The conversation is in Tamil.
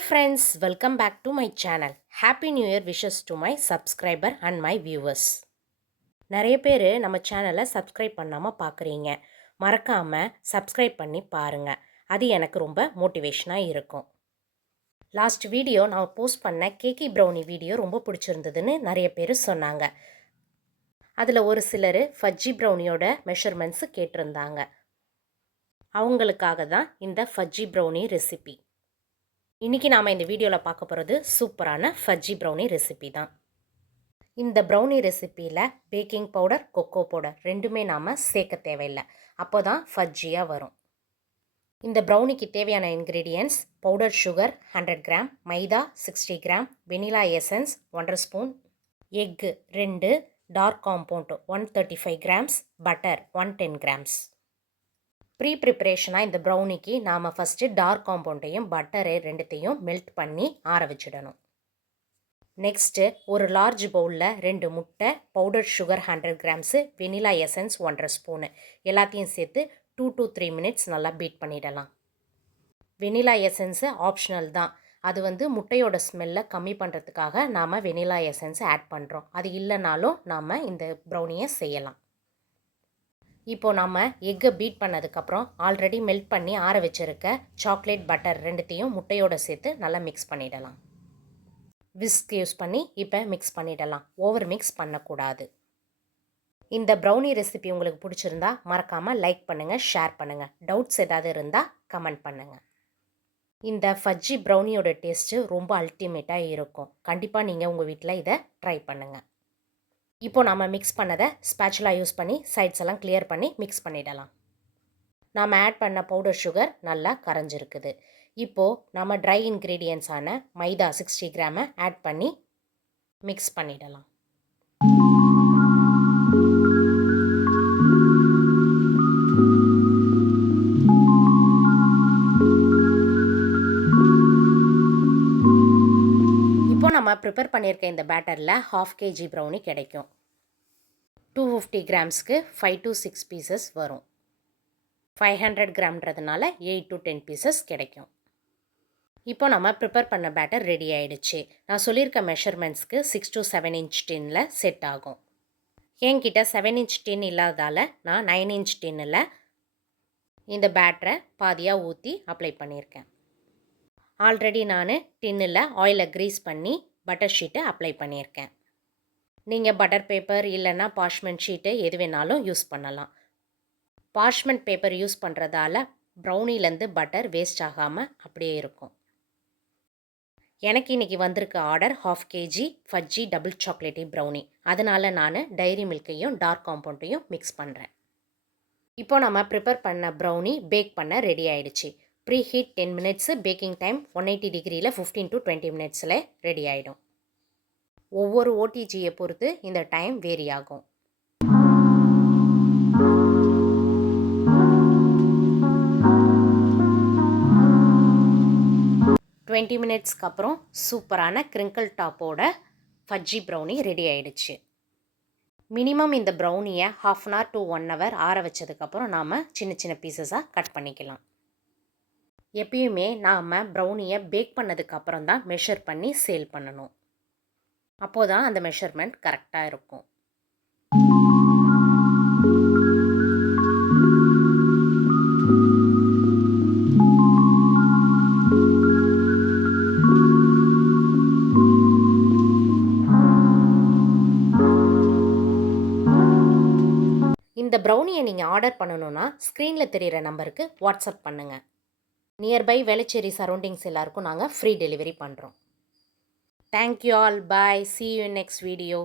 friends, welcome back to my channel. Happy New Year wishes to my subscriber and my viewers. நிறைய பேர் நம்ம சேனலை சப்ஸ்கிரைப் பண்ணாமல் பார்க்குறீங்க. மறக்காமல் சப்ஸ்கிரைப் பண்ணி பாருங்கள். அது எனக்கு ரொம்ப மோட்டிவேஷனாக இருக்கும். லாஸ்ட் வீடியோ நான் போஸ்ட் பண்ண கேக்கி ப்ரௌனி வீடியோ ரொம்ப பிடிச்சிருந்ததுன்னு நிறைய பேர் சொன்னாங்க. அதில் ஒரு சிலர் ஃபஜ்ஜி ப்ரௌனியோட மெஷர்மெண்ட்ஸு கேட்டிருந்தாங்க. அவங்களுக்காக தான் இந்த ஃபஜ்ஜி ப்ரௌனி ரெசிபி. இன்றைக்கி நாம் இந்த வீடியோவில் பார்க்க போகிறது சூப்பரான ஃபஜ்ஜி ப்ரௌனி ரெசிபி தான். இந்த ப்ரௌனி ரெசிப்பியில் பேக்கிங் பவுடர், கொக்கோ பவுடர் ரெண்டுமே நாம் சேர்க்க தேவையில்லை. அப்போ தான் ஃபஜ்ஜியாக வரும். இந்த ப்ரௌனிக்கு தேவையான ingredients: powder sugar 100 gram, maida 60 gram, vanilla essence 1/2 spoon, egg 2, dark compound 135 grams, butter 110 grams. ப்ரிப்ரேஷனாக இந்த ப்ரௌனிக்கு நாம் ஃபஸ்ட்டு டார்க் காம்பவுண்டையும் பட்டரு ரெண்டுத்தையும் மெல்ட் பண்ணி ஆற வச்சிடணும். நெக்ஸ்ட்டு ஒரு லார்ஜ் பவுலில் 2 முட்டை, powder sugar 100 grams, vanilla essence 1/2 spoon எல்லாத்தையும் சேர்த்து 2 to 3 மினிட்ஸ் நல்லா பீட் பண்ணிடலாம். வெனிலா எசன்ஸு ஆப்ஷனல் தான். அது முட்டையோட ஸ்மெல்லை கம்மி பண்ணுறதுக்காக நாம் வெனிலா எசன்ஸை ஆட் பண்ணுறோம். அது இல்லைனாலும் நாம் இந்த ப்ரௌனியை செய்யலாம். இப்போது நம்ம எக்கை பீட் பண்ணதுக்கப்புறம் ஆல்ரெடி மெல்ட் பண்ணி ஆற வச்சுருக்க சாக்லேட், பட்டர் ரெண்டுத்தையும் முட்டையோடு சேர்த்து நல்லா மிக்ஸ் பண்ணிடலாம். விஸ்க் யூஸ் பண்ணி இப்போ மிக்ஸ் பண்ணிடலாம். ஓவர் மிக்ஸ் பண்ணக்கூடாது. இந்த ப்ரௌனி ரெசிபி உங்களுக்கு பிடிச்சிருந்தா மறக்காமல் லைக் பண்ணுங்கள், ஷேர் பண்ணுங்கள். டவுட்ஸ் ஏதாவது இருந்தால் கமெண்ட் பண்ணுங்கள். இந்த ஃபஜ்ஜி ப்ரௌனியோட டேஸ்ட்டு ரொம்ப அல்டிமேட்டாக இருக்கும். கண்டிப்பாக நீங்கள் உங்கள் வீட்டில் இதை ட்ரை பண்ணுங்கள். இப்போ நம்ம மிக்ஸ் பண்ணதை ஸ்பேச்சுலா யூஸ் பண்ணி சைட்ஸ் எல்லாம் கிளியர் பண்ணி மிக்ஸ் பண்ணிடலாம். நாம் ஆட் பண்ண பவுடர் சுகர் நல்லா கரைஞ்சிருக்குது. இப்போது நம்ம ட்ரை இன்க்ரீடியன்ஸான மைதா 60 கிராமை ஆட் பண்ணி மிக்ஸ் பண்ணிடலாம். நம்ம ப்ரிப்பேர் பண்ணியிருக்க இந்த பேட்டரில் 1/2 kg ப்ரௌனி கிடைக்கும். 250 கிராம்ஸ்க்கு 5 to 6 பீசஸ் வரும். 500 கிராம்ன்றதுனால 8 to 10 பீசஸ் கிடைக்கும். இப்போ நம்ம ப்ரிப்பேர் பண்ண பேட்டர் ரெடி ஆகிடுச்சு. நான் சொல்லியிருக்க மெஷர்மெண்ட்ஸ்க்கு 6 to 7 inch டின்னில் செட் ஆகும். என்கிட்ட 7 inch டின் இல்லாதால் நான் 9 inch டின்னில் இந்த பேட்டரை பாதியாக ஊற்றி அப்ளை பண்ணியிருக்கேன். ஆல்ரெடி நான் டின்னில் ஆயிலை க்ரீஸ் பண்ணி பட்டர் ஷீட்டை அப்ளை பண்ணியிருக்கேன். நீங்கள் பட்டர் பேப்பர் இல்லைன்னா பார்ச்மெண்ட் ஷீட்டு எது வேணாலும் யூஸ் பண்ணலாம். பார்ச்மெண்ட் பேப்பர் யூஸ் பண்ணுறதால ப்ரௌனிலேருந்து பட்டர் வேஸ்ட் ஆகாமல் அப்படியே இருக்கும். எனக்கு இன்றைக்கி வந்திருக்க order 1/2 kg fudge double chocolatey brownie. அதனால் நான் டைரி மில்கையும் டார்க் காம்பவுண்டையும் மிக்ஸ் பண்ணுறேன். இப்போ நம்ம ப்ரிப்பேர் பண்ண ப்ரௌனி பேக் பண்ண ரெடி ஆகிடுச்சு. Preheat 10 minutes, baking time 180 டிகிரியில் 15 to 20 மினிட்ஸில் ரெடி ஆகிடும். ஒவ்வொரு ஓடிஜியை பொறுத்து இந்த டைம் வேரி ஆகும். டுவெண்ட்டி மினிட்ஸ்க்கு அப்புறம் சூப்பரான கிரிங்கிள் டாப்போட ஃபஜ்ஜி ப்ரௌனி ரெடி ஆகிடுச்சு. மினிமம் இந்த ப்ரௌனியை 1/2 hour to 1 hour ஆற வச்சதுக்கப்புறம் நாம் சின்ன சின்ன பீசஸாக கட் பண்ணிக்கலாம். எப்பயுமே நாம் ப்ரௌனியை பேக் பண்ணதுக்கப்புறம் தான் மெஷர் பண்ணி சேல் பண்ணணும். அப்போது தான் அந்த மெஷர்மெண்ட் கரெக்டாக இருக்கும். இந்த ப்ரௌனியை நீங்கள் ஆர்டர் பண்ணணுன்னா ஸ்க்ரீனில் தெரிகிற நம்பருக்கு வாட்ஸ்அப் பண்ணுங்கள். நியர்பை வேளச்சேரி சரௌண்டிங்ஸ் எல்லாருக்கும் நாங்கள் ஃப்ரீ டெலிவரி பண்ணுறோம். Thank you all. Bye. See you in next video.